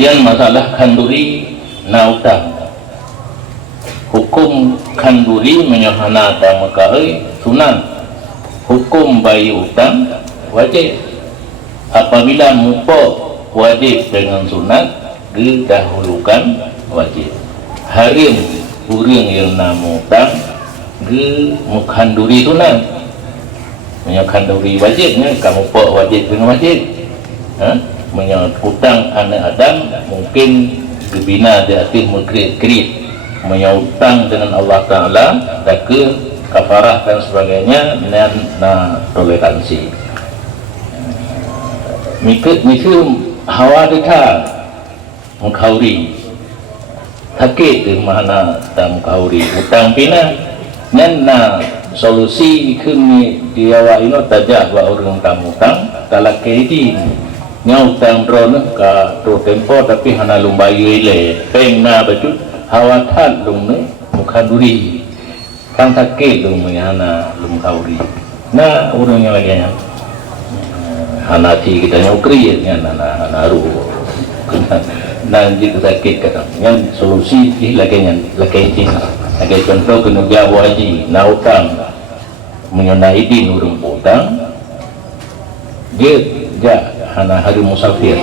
Kemudian masalah kanduri na utang. Hukum kanduri menyahana tamakai sunat. Hukum bayi utang wajib. Apabila mupok wajib dengan sunat, didahulukan wajib. Harim orang yang nama utang mukhanduri sunat. Menyakhanduri wajibnya kamu pok wajib dengan wajib. Menyutang anak Adam mungkin dibina di atas mengkrit-krit. Menyutang dengan Allah Ta'ala ke kafarah dan sebagainya dengan toleransi. Mikir hawa dekat mengkauri sakit di mana tam kauri utang pina nana solusi kini dia ino tajak wa orang tamu tang kala kedi nyau tang drone ka to tempo tapi hana lumbayu ile pengna baju hawatan lumne mukhanduri kang sakit lumne hana lum kauri na urangnya lagi nya hana ti kita nyukri nya hana ru nanti sakit kata yang solusi lagi ini lagi contoh kena jawab haji na utang mengenai din urang utang dia hana hari musafir